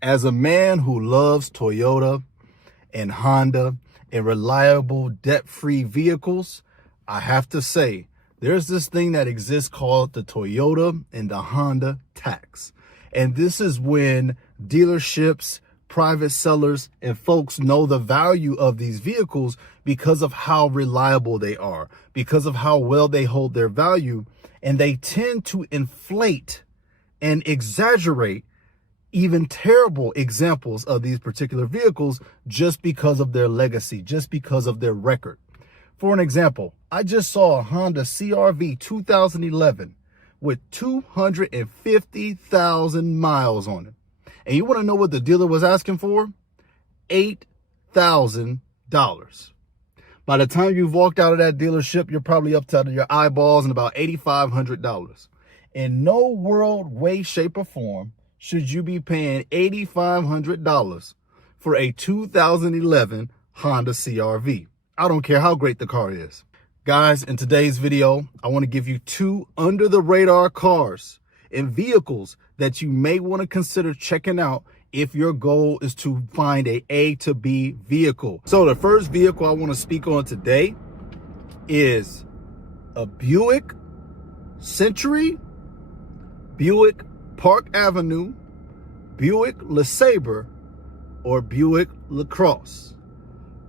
As a man who loves Toyota and Honda and reliable debt-free vehicles, I have to say, there's this thing that exists called the Toyota and the Honda tax. And this is when dealerships, private sellers, and folks know the value of these vehicles because of how reliable they are, because of how well they hold their value, and they tend to inflate and exaggerate even terrible examples of these particular vehicles just because of their legacy, just because of their record. For an example, I just saw a Honda CRV 2011 with 250,000 miles on it. And you want to know what the dealer was asking for? $8,000. By the time you've walked out of that dealership, you're probably up to your eyeballs and about $8,500. In no world, way, shape, or form should you be paying $8,500 for a 2011 Honda CRV. I don't care how great the car is. Guys, in today's video, I want to give you two under-the-radar cars and vehicles that you may want to consider checking out if your goal is to find a A to B vehicle. So the first vehicle I want to speak on today is a Buick Century, Buick Park Avenue, Buick LeSabre, or Buick LaCrosse.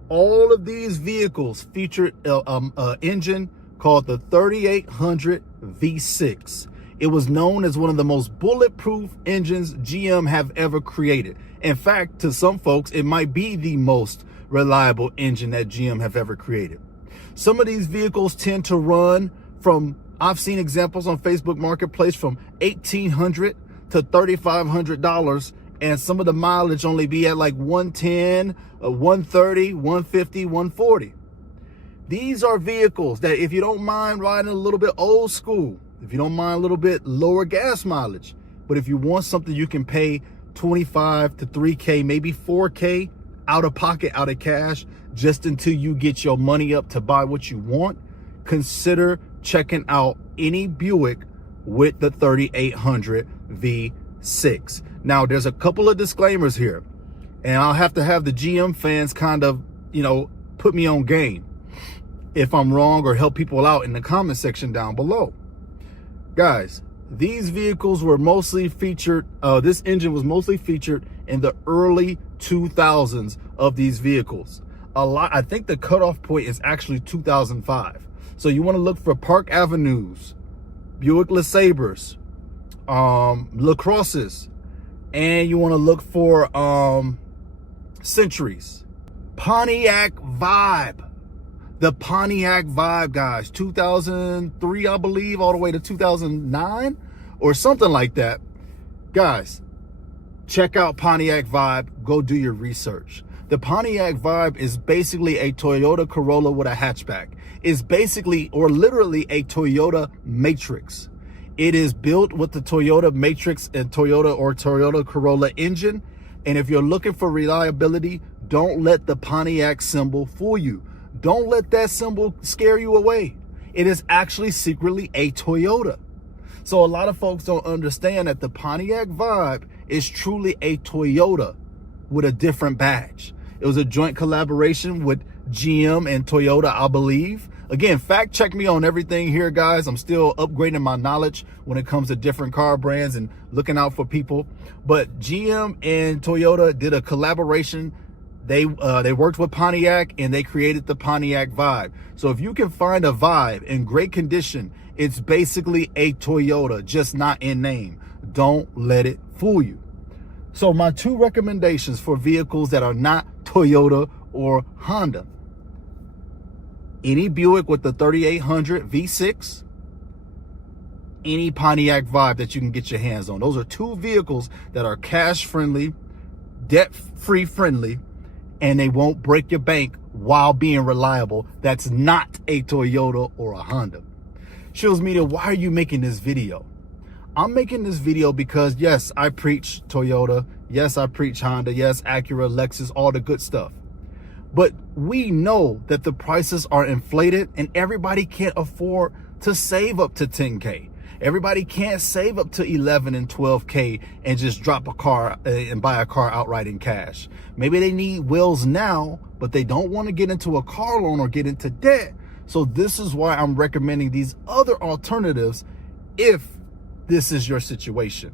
All of these vehicles feature an engine called the 3800 V6. It was known as one of the most bulletproof engines GM have ever created. In fact, to some folks, it might be the most reliable engine that GM have ever created. Some of these vehicles tend to run from, I've seen examples on Facebook Marketplace, from $1,800 to $3,500, and some of the mileage only be at like 110, 130, 150, 140. These are vehicles that if you don't mind riding a little bit old school, if you don't mind a little bit lower gas mileage, but if you want something you can pay 25 to 3K, maybe 4K out of pocket, out of cash, just until you get your money up to buy what you want, consider checking out any Buick with the 3800 V6. Now, there's a couple of disclaimers here, and I'll have to have the GM fans kind of, put me on game if I'm wrong, or help people out in the comment section down below. Guys, these vehicles were mostly featured, this engine was mostly featured in the early 2000s of these vehicles. I think the cutoff point is actually 2005. So you want to look for Park Avenues, Buick LeSabres, LaCrosses, and you want to look for Centuries. Pontiac Vibe. The Pontiac Vibe, guys, 2003, I believe, all the way to 2009 or something like that. Guys, check out Pontiac Vibe. Go do your research. The Pontiac Vibe is basically a Toyota Corolla with a hatchback. It's basically, or literally, a Toyota Matrix. It is built with the Toyota Matrix and Toyota Corolla engine. And if you're looking for reliability, don't let the Pontiac symbol fool you. Don't let that symbol scare you away. It is actually secretly a Toyota. So a lot of folks don't understand that the Pontiac Vibe is truly a Toyota with a different badge. It was a joint collaboration with GM and Toyota, I believe. Again, fact check me on everything here, guys. I'm still upgrading my knowledge when it comes to different car brands and looking out for people. But GM and Toyota did a collaboration. They worked with Pontiac and they created the Pontiac Vibe. So if you can find a Vibe in great condition, it's basically a Toyota, just not in name. Don't let it fool you. So my two recommendations for vehicles that are not Toyota or Honda: any Buick with the 3800 V6, any Pontiac Vibe that you can get your hands on. Those are two vehicles that are cash friendly, debt-free friendly, and they won't break your bank while being reliable. That's not a Toyota or a Honda. Shields Media, why are you making this video? I'm making this video because, yes, I preach Toyota. Yes, I preach Honda. Yes, Acura, Lexus, all the good stuff. But we know that the prices are inflated and everybody can't afford to save up to 10K. Everybody can't save up to 11 and 12K and just drop a car and buy a car outright in cash. Maybe they need wheels now, but they don't want to get into a car loan or get into debt. So this is why I'm recommending these other alternatives if this is your situation.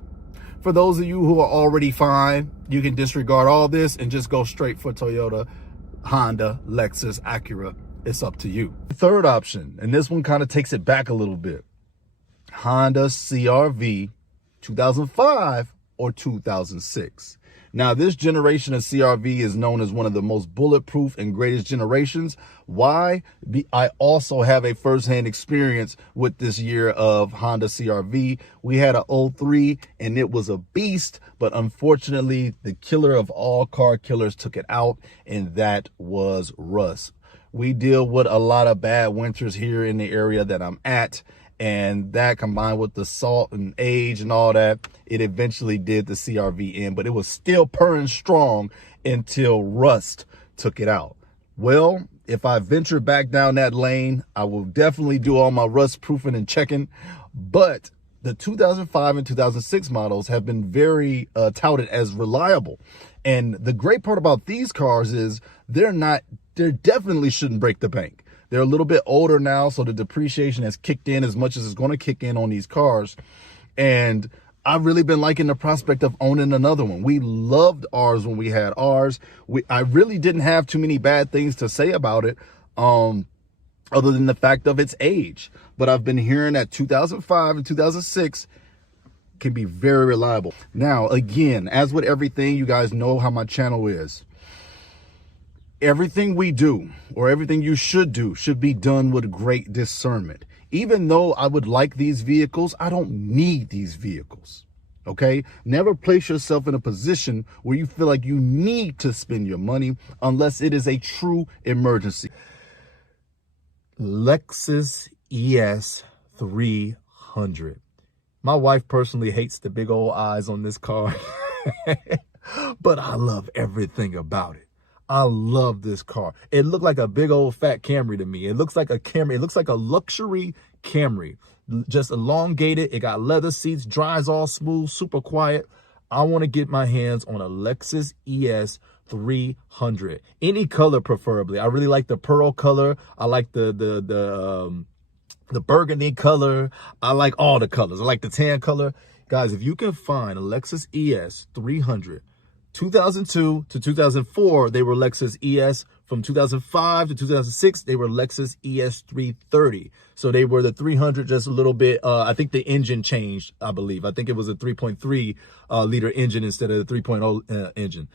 For those of you who are already fine, you can disregard all this and just go straight for Toyota, Honda, Lexus, Acura. It's up to you. The third option, and this one kind of takes it back a little bit. Honda CRV 2005 or 2006. Now, this generation of CRV is known as one of the most bulletproof and greatest generations. Why? I also have a firsthand experience with this year of Honda CRV. We had a 03 and it was a beast, but unfortunately, the killer of all car killers took it out, and that was rust. We deal with a lot of bad winters here in the area that I'm at. And that combined with the salt and age and all that, it eventually did the CRV in, but it was still purring strong until rust took it out. Well, if I venture back down that lane, I will definitely do all my rust proofing and checking. But the 2005 and 2006 models have been very touted as reliable. And the great part about these cars is they definitely shouldn't break the bank. They're a little bit older now, so the depreciation has kicked in as much as it's going to kick in on these cars. And I've really been liking the prospect of owning another one. We loved ours when we had ours. I really didn't have too many bad things to say about it, other than the fact of its age. But I've been hearing that 2005 and 2006 can be very reliable. Now, again, as with everything, you guys know how my channel is. Everything we do, or everything you should do, should be done with great discernment. Even though I would like these vehicles, I don't need these vehicles. Okay? Never place yourself in a position where you feel like you need to spend your money unless it is a true emergency. Lexus ES 300. My wife personally hates the big old eyes on this car, but I love everything about it. I love this car. It looked like a big old fat Camry to me. It looks like a Camry. It looks like a luxury Camry, just elongated. It got leather seats, drives all smooth, super quiet. I want to get my hands on a Lexus ES 300, any color preferably. I really like the pearl color. I like the burgundy color. I like all the colors. I like the tan color. Guys, if you can find a Lexus ES 300, 2002 to 2004, they were Lexus ES. From 2005 to 2006, they were Lexus ES 330. So they were the 300, just a little bit. I think the engine changed, I believe. I think it was a 3.3 liter engine instead of the 3.0 engine.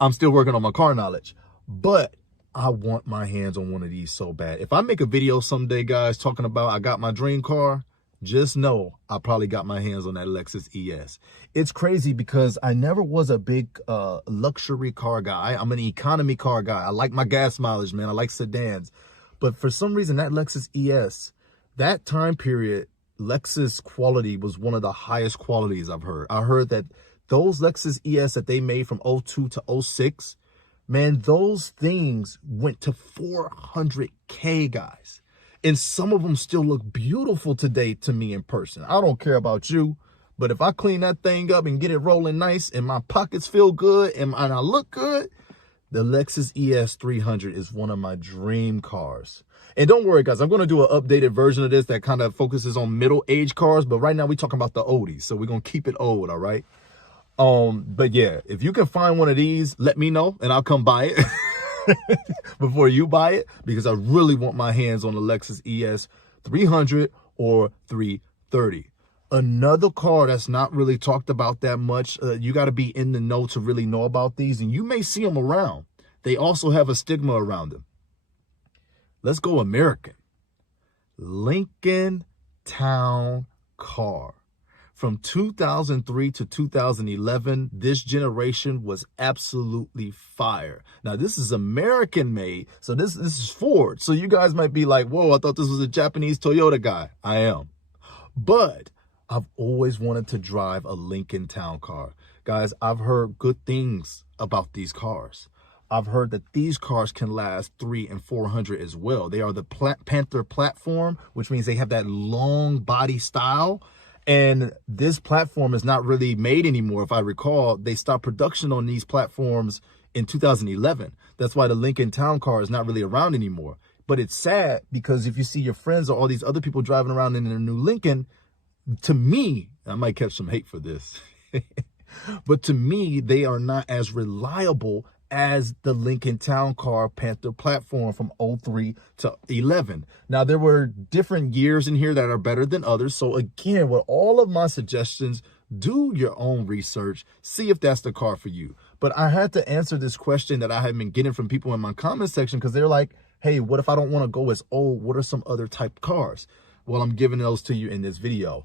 I'm still working on my car knowledge, but I want my hands on one of these so bad. If I make a video someday, guys, talking about I got my dream car, just know I probably got my hands on that Lexus ES. It's crazy because I never was a big luxury car guy. I'm an economy car guy. I like my gas mileage, man. I like sedans. But for some reason, that Lexus ES, that time period, Lexus quality was one of the highest qualities I've heard. I heard that those Lexus ES that they made from 02 to 06, man, those things went to 400K, guys. And some of them still look beautiful today to me in person. I don't care about you, but if I clean that thing up and get it rolling nice and my pockets feel good and I look good, the Lexus ES 300 is one of my dream cars. And don't worry, guys, I'm going to do an updated version of this that kind of focuses on middle-aged cars. But right now we're talking about the oldies, so we're going to keep it old, all right? But yeah, if you can find one of these, let me know and I'll come buy it. Before you buy it, because I really want my hands on the Lexus ES 300 or 330. Another car that's not really talked about that much. You got to be in the know to really know about these, and you may see them around. They also have a stigma around them. Let's go American. Lincoln Town Car. From 2003 to 2011, this generation was absolutely fire. Now, this is American made, so this is Ford. So you guys might be like, whoa, I thought this was a Japanese Toyota guy. I am. But I've always wanted to drive a Lincoln Town Car. Guys, I've heard good things about these cars. I've heard that these cars can last 300 and 400 as well. They are the Panther platform, which means they have that long body style. And this platform is not really made anymore. If I recall, they stopped production on these platforms in 2011. That's why the Lincoln Town Car is not really around anymore. But it's sad because if you see your friends or all these other people driving around in their new Lincoln, to me, I might catch some hate for this, but to me, they are not as reliable as the Lincoln Town Car Panther platform from 03 to 11. Now, there were different years in here that are better than others. So again, with all of my suggestions, do your own research, see if that's the car for you. But I had to answer this question that I have been getting from people in my comment section because they're like, hey, what if I don't want to go as old? What are some other type cars? Well, I'm giving those to you in this video.